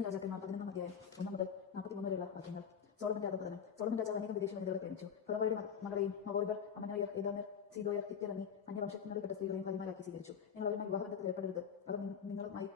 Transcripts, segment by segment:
ഒന്ന് രാജാക്കന്മാർ 11 അധ്യായം 1 മുതൽ 43 വരെയുള്ള വാക്യങ്ങൾ. സോളമന്റെ അധപതനം. സോളമൻ രാജാവ് അനേകം വിദേശ വനിതകളെ പ്രേമിച്ചു. ഫറവോയുടെ മകളെയും മവോരിബർ, അമനോയർ, ഏദോമ്യർ, സീദോയർ, ഹിത്യർ എന്നീ അന്യവംശങ്ങളിൽപ്പെട്ട സ്ത്രീകളെയും ഭാര്യമാരാക്കി സ്വീകരിച്ചു. നിങ്ങൾ അവരുമായി വിവാഹബന്ധത്തിൽ ഏർപ്പെടരുത്. അവർ നിങ്ങളുമായി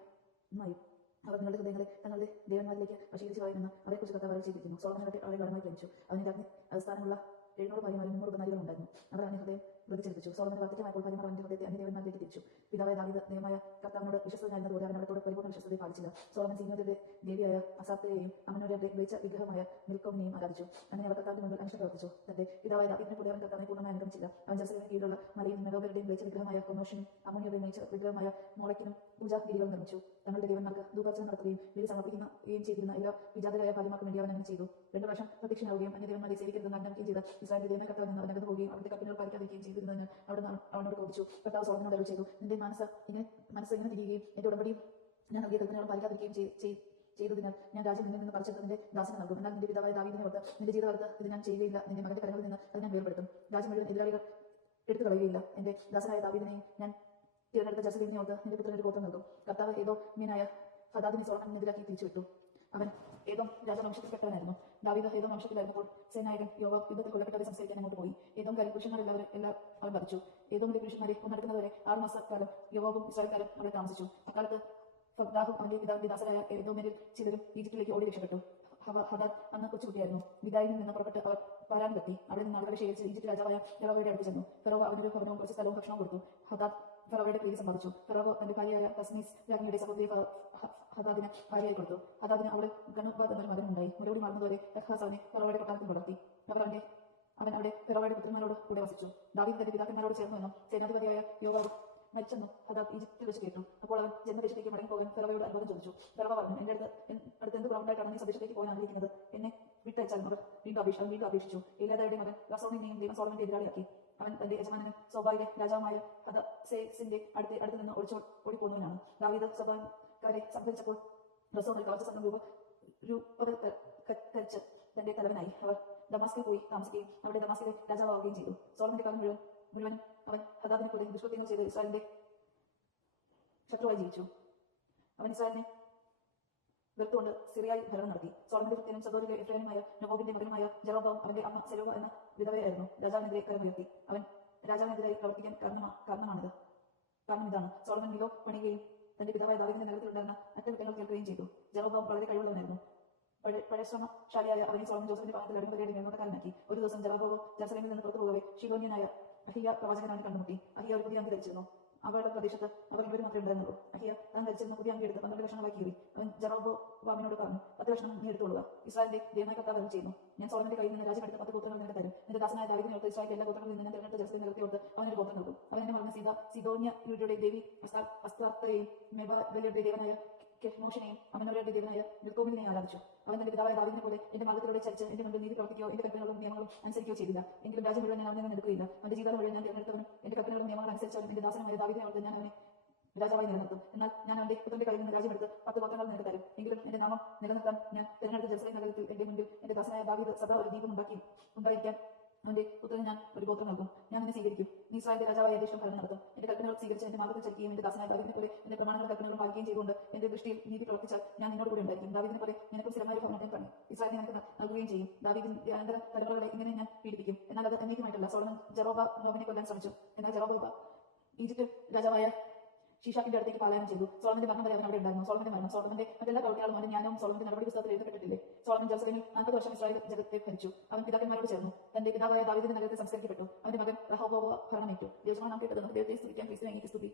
അവർ നിങ്ങളുടെ ഹൃദയങ്ങളെ തങ്ങളുടെ ദേവന്മാരിലേക്ക് വശീകരിച്ചു കളയുമെന്ന് അവരെക്കുറിച്ച് കർത്താവ് ചെയ്തിരിക്കുന്നു. സോളമൻ അവരെ ഗാഢമായി പ്രേമിച്ചു. അവന് രാജ്ഞി സ്ഥാനമുള്ള 700 ഭാര്യമാരും 300 ഉപനാരികളും ഉണ്ടായിരുന്നു. അവർ അവന്റെ ഹൃദയം പ്രതിച്ചേൽപ്പിച്ചു. സോളമന്റെ വാർദ്ധക്യമായപ്പോൾ ഭാര്യമാർ അവന്റെ ഹൃദയത്തെ അന്യദേവന്മാരിലേക്ക് തിരിച്ചു. പിതാവായ ദാവീദ് ദൈവമായ കർത്താവിനോട് വിശ്വസ്തനായിരുന്നതുപോലെ അവൻ അവരോട് പരിപൂർണ്ണ വിശ്വസ്തയെ പാലിച്ചില്ല. സോളമൻ സീനോരുടെ ദേവിയായ അസാർത്തയെയും അമനോരുടെ മ്ലേച്ഛ വിഗ്രഹമായ മിൽക്കോമിനെയും ആരാധിച്ചു. അങ്ങനെ അവർ കർത്താവിന്റെ മുമ്പിൽ അനിഷ്ടം പ്രവർത്തിച്ചു. തന്റെ പിതാവായ ദാവീദിനെ പോലെ അവൻ കർത്താവിനെ പൂർണ്ണമായി അനുഗമിച്ചില്ല. അവൻ ജെറുസലേമിന് കീഴിലുള്ള മലയും മെഗോബരുടെയും മ്ലേച്ഛ വിഗ്രഹമായ കൊമോഷിനും അമ്മോനിയുടെയും മ്ലേച്ഛ വിഗ്രഹമായ മോളക്കിനും പൂജാഗിരികളും നിർമ്മിച്ചു. തങ്ങളുടെ ദേവന്മാർക്ക് ധൂപാർച്ചന നടത്തുകയും ബലി സമർപ്പിക്കുകയും ചെയ്തിരുന്ന എല്ലാ വിജാതരായ ഭാര്യമാർക്കും വേണ്ടി അവൻ അങ്ങനെ ചെയ്തു. 2 വർഷം പ്രത്യക്ഷനാവുകയും അന്യദേവന്മാരെ സേവിക്കരുതെന്ന് ആജ്ഞാപിക്കുകയും ചെയ്ത ഇസ്രായേലിന്റെ ദൈവമായ കർത്താവിൽ നിന്ന് അവൻ അകന്നു പോവുകയും അവിടുത്തെ കൽപ്പനകൾ പാലിക്കാതിരിക്കുകയും ചെയ്തിരുന്നതിന് അവനോട് കോപിച്ചു. കർത്താവ് സോളമനോട് അരുളി ചെയ്തു, നിന്റെ മനസ്സ് ഇങ്ങനെ തിരിയുകയും എന്റെ ഉടമ്പടിയും ഞാൻ നൽകിയ കൽപ്പനകളും പാലിക്കാതിരിക്കുകയും ചെയ്തതിനാൽ ഞാൻ രാജ്യം നിന്നിൽ നിന്ന് പറിച്ചെടുത്ത് നിന്റെ ദാസനെ നൽകും. എന്നാൽ നിന്റെ പിതാവായ ദാവീദിനെ ഓർത്ത് നിന്റെ ജീവിതകാലത്ത് ഇത് ഞാൻ ചെയ്യുകയില്ല. നിന്റെ മകന്റെ കരങ്ങളിൽ നിന്ന് അത് ഞാൻ വേർപെടുത്തും. രാജ്യം മുഴുവൻ എതിരാളികൾ എടുത്തു കളയുകയില്ല. എന്റെ ദാസനായ ദാവീദിനെയും ഞാൻ തിരഞ്ഞെടുത്ത ജെറുസലേമിനെ ഓർത്ത് നിന്റെ പുത്രന് ഒരു ഗോത്രം നൽകും. കർത്താവ് ഏദോമ്യനായ ഹദാദിനെ സോളമനെതിരാക്കി തിരിച്ചുവിട്ടു. അവൻ ഏദോം രാജവംശത്തിൽപ്പെട്ടവനായിരുന്നു. ദാവീദ് ഏദോം വംശത്തിലായിരുന്നപ്പോൾ സേനായകൻ യോവാബ് യുദ്ധത്തിൽ കൊല്ലപ്പെട്ടവരെ സംസ്കരിക്കാൻ അങ്ങോട്ട് പോയി. ഏദോംകാരിൽ പുരുഷന്മാരെല്ലാം അവൻ വധിച്ചു. ഏദോമിലെ പുരുഷന്മാരെ കൊന്നെടുക്കുന്നവരെ 6 മാസക്കാലം യോവാബും ഇസ്രായേൽക്കാരും അവിടെ താമസിച്ചു. അക്കാലത്ത് ഫഗ്ദാഹും അവന്റെ പിതാവിന്റെ ദാസരായ ഏദോമ്യരിൽ ചിലരും ഈജിപ്തിലേക്ക് ഓടി രക്ഷപ്പെട്ടു. ഹദാദ് അന്ന് കൊച്ചുകുട്ടിയായിരുന്നു. വിദായിൽ നിന്ന് പുറപ്പെട്ട് അവർ പാരാനിലെത്തി. അവിടെ നിന്ന് ആളുകളെ ശേഖരിച്ച് ഈജിപ്ത് രാജാവായ ഫറവോയുടെ അടുത്ത് ചെന്നു. ഫറവോ അവനൊരു ഭവനവും കുറച്ച് സ്ഥലവും ഭക്ഷണവും കൊടുത്തു. ഹദാദ് ഫറവോയുടെ പ്രീതി സമ്പാദിച്ചു. ഫറവോ തന്റെ ഭാര്യയായ തസ്മീസ് രാജ്ഞിയുടെ സഹോദരി ഹദാദിന് ഭാര്യയായി കൊടുത്തു. ഹദാദിന് അവൾ ഗണുബാദ് എന്നൊരു മകനുണ്ടായി. മുലയോടി മാറുന്നതുവരെ അഹ്ഹാസ് അവനെ ഫറവോയുടെ കൊട്ടാരത്തിൽ വളർത്തി. അവൻ അവിടെ ഫറവോയുടെ പുത്രന്മാരോട് കൂടെ വസിച്ചു. ദാവീദ് തന്റെ പിതാക്കന്മാരോട് ചേർന്നുവെന്നും സേനാധിപതിയായ യോവാബ് മരിച്ചെന്നും ഹദാദ് ഈജിപ്തിൽ വെച്ച് കേട്ടു. അപ്പോൾ അവൻ ജന്മദേശത്തേക്ക് മടങ്ങി പോകാൻ ഫറവോയോട് അനുവാദം ചോദിച്ചു. ഫറവോ പറഞ്ഞു, എന്റെ അടുത്ത് എന്ത് കുറവുണ്ടായിട്ടാണ് നീ സ്വദേശത്തേക്ക് പോകാൻ ആഗ്രഹിക്കുന്നത്? എന്നെ വിട്ടയച്ചാലും അവർ വീണ്ടും അപേക്ഷിച്ചു. ഏലാദയുടെ മകൻ റസോണിനെയും ദൈവം സോളമന്റെ എതിരാളിയാക്കി. അവൻ തന്റെ യജമാനനും സോബായിലെ രാജാവുമായ ഹദസേസിന്റെ അടുത്ത് നിന്ന് ഓടിപ്പോന്നവനാണ്. ദാവീദ് സോബാക്കാരെ സംഹരിച്ചപ്പോൾ റസോൺ ഒരു കവച സംഘം രൂപകരിച്ച് തന്റെ തലവനായി. അവർ ദമാസ്കിൽ പോയി താമസിക്കുകയും അവിടെ ദമാസ്കിലെ രാജാവാവുകയും ചെയ്തു. സോളമന്റെ കാലം മുഴുവൻ അവൻ ഹദാദിനെ പോലെ ദുഷ്കൃത്യങ്ങൾ ചെയ്ത് ഇസ്രായേലിന്റെ ശത്രുവായി ജീവിച്ചു. അവൻ ഇസ്രായേലിനെ വെറുത്തുകൊണ്ട് സിറിയായി ഭരണം നടത്തി. സോളമന്റെ ഭൃത്യനും സദോരിലെ എഫ്രൈനുമായ നബോബിന്റെ മകനുമായ ജെറോബാം അവന്റെ അമ്മ സെരൂവ എന്ന വിധവയായിരുന്നു. രാജാവിനെതിരെ കരമുയർത്തി. അവൻ രാജാവിനെതിരായി പ്രവർത്തിക്കാൻ കാരണം ഇതാണ്. സോളമൻ മിലോ പണിയുകയും തന്റെ പിതാവായ ദാവീദിന്റെ നഗരത്തിലുണ്ടായിരുന്ന അറ്റകുറ്റങ്ങൾ കേൾക്കുകയും ചെയ്തു. ജെറോബാം വളരെ കഴിവുള്ളവനായിരുന്നു. പഴശ്രമശാലിയായ അവനെ സോളമൻ ജോസഫിന്റെ ഭവനത്തിൽ അടിമവരെയുടെ മേൽനോട്ടക്കാരനാക്കി. ഒരു ദിവസം ജെറുസലേമിൽ നിന്ന് പുറത്തു പോകവെ ഷീലോന്യനായ അഹിയ പ്രവാചകൻ അവനെ കണ്ടുമുട്ടി. അഹിയ ഒരു പുതിയ അങ്കി ധരിച്ചിരുന്നു. അവരുടെ പ്രദേശത്ത് അവർ 2 മാത്രമേ ഉണ്ടായിരുന്നുള്ളൂ. അഹിയ താൻ ധരിച്ചിരുന്ന പുതിയ അങ്കി എടുത്ത് 12 കഷ്ണങ്ങളായി കീറി. അവൻ ജെറോബോവാമിനോട് പറഞ്ഞു, 10 കഷ്ണം നീ എടുത്തോളുക. ഇസ്രായേലിന്റെ ദൈവമായ കർത്താവ് അരുളി ചെയ്യുന്നു, ഞാൻ സോളമന്റെ കയ്യിൽ നിന്ന് രാജ്യം എടുത്ത് 10 ഗോത്രങ്ങൾ നിനക്ക് തരും. നിന്റെ ദാസനായ ദാവീദിനെ ഓർത്ത് ഇസ്രായേലിന്റെ എല്ലാ ഗോത്രങ്ങളിൽ നിന്ന് തിരഞ്ഞെടുത്ത ജെറുസലേം നിലത്തി ഓർത്ത് അവനൊരു ഗോത്രം നൽകും. അവൻ എന്നെ മറന്ന സീദോന്യരുടെ ദേവി അസ്താർത്തയെയും മെബാബലിയുടെ ദേവനായ കെമോഷിനെയും അമനോരുടെ ദേവനായ മിൽക്കോമിനെയും ആരാധിച്ചു. അവൻ തന്റെ പിതാവായ ദാവീദിനെ പോലെ എന്റെ മാർഗ്ഗത്തിലൂടെ ചരിച്ച് എന്റെ മുമ്പിൽ നീതി പ്രവർത്തിക്കുകയോ എന്റെ കൽപ്പനകളും നിയമങ്ങളും അനുസരിക്കുകയോ ചെയ്തില്ല. എങ്കിലും രാജ്യം മുഴുവൻ ഞാൻ അവനെ എടുക്കുകയില്ല. അവന്റെ ജീവിതം മുഴുവൻ ഞാൻ തിരഞ്ഞെടുത്തവനും എന്റെ കൽപ്പനകളും നിയമങ്ങളും അനുസരിച്ചവനും എന്റെ ദാസനായ ദാവീദിനെ ഓർത്ത് ഞാൻ അവനെ രാജാവായി നിലനിർത്തും. എന്നാൽ ഞാൻ അവന്റെ പുത്രന്റെ കയ്യിൽ നിന്ന് രാജ്യം എടുത്ത് 10 ഗോത്രങ്ങൾ നിനക്ക് തരും. എങ്കിലും എന്റെ നാമം നിലനിർത്താൻ ഞാൻ തിരഞ്ഞെടുത്ത ജെറുസലേം നഗരത്തിൽ എന്റെ മുമ്പിൽ എന്റെ ദാസനായ ദാവീദ് സദാ ഒരു ദീപം ഉണ്ടായിരിക്കാൻ അവന്റെ പുത്രന് ഞാൻ ഒരു ഗോത്രം നൽകും. ഞാൻ നിന്നെ സ്വീകരിക്കും. നീ ഇസ്രായേലിന്റെ രാജാവായ ദേശം ഭരണം നടത്തും. എന്റെ കൽപ്പനകൾ സ്വീകരിച്ച് എന്റെ മാർഗ്ഗത്തിൽ ചലിക്കുകയും എന്റെ ദാസനായ ദാവീദിനെ പോലെ എന്റെ പ്രമാണങ്ങളും കൽപ്പനകളും പാലിക്കുകയും ചെയ്തുകൊണ്ട് എന്റെ ദൃഷ്ടിയിൽ നീതി പ്രവർത്തിച്ചാൽ ഞാൻ നിന്നോട് കൂടെ ഉണ്ടായിരിക്കും. ദാവീദിനെ പോലെ നിനക്കും സ്ഥിരമായ ഭവനത്തെ പണി ഇസ്രായേലിനെ നിനക്ക് നൽകുകയും ചെയ്യും. ദാവീദിന്റെ അനന്തര തലമുറകളെ ഇങ്ങനെ ഞാൻ പീഡിപ്പിക്കും. എന്നാൽ അത് എന്നേക്കുമായിട്ടല്ല. സോളമൻ ജെറോബോവാമിനെ കൊല്ലാൻ ശ്രമിച്ചു. എന്നാൽ ജെറോബോവാം ഈജിപ്റ്റ് രാജാവായ ഷീഷാക്കിന്റെ അടുത്തേക്ക് പലായനം ചെയ്തു. സോളമന്റെ മരണം വരെ അവൻ അവിടെ ഉണ്ടായിരുന്നു. സോളമന്റെ മറ്റെല്ലാ പ്രവൃത്തികളും അവന്റെ ജ്ഞാനവും സോളമന്റെ നടപടി പുസ്തകത്തിൽ എഴുതപ്പെട്ടിട്ടില്ലേ? സോളമൻ ജെറുസലേമിൽ 40 വർഷം ഇസ്രായേൽ ജഗത്തെ ഭരിച്ചു. അവൻ പിതാക്കന്മാരോട് ചേർന്നു. തന്റെ പിതാവായ ദാവീദിന്റെ നഗരത്തിൽ സംസ്കരിക്കപ്പെട്ടു. അവന്റെ മകൻ റഹോബോവ ഭരണമേറ്റു. ദൈവമാണ് നാം കേട്ടത്. നമുക്ക് ദൈവത്തെ സ്തുതിക്കാം. ക്രിസ്തുവിനെ സ്തുതി.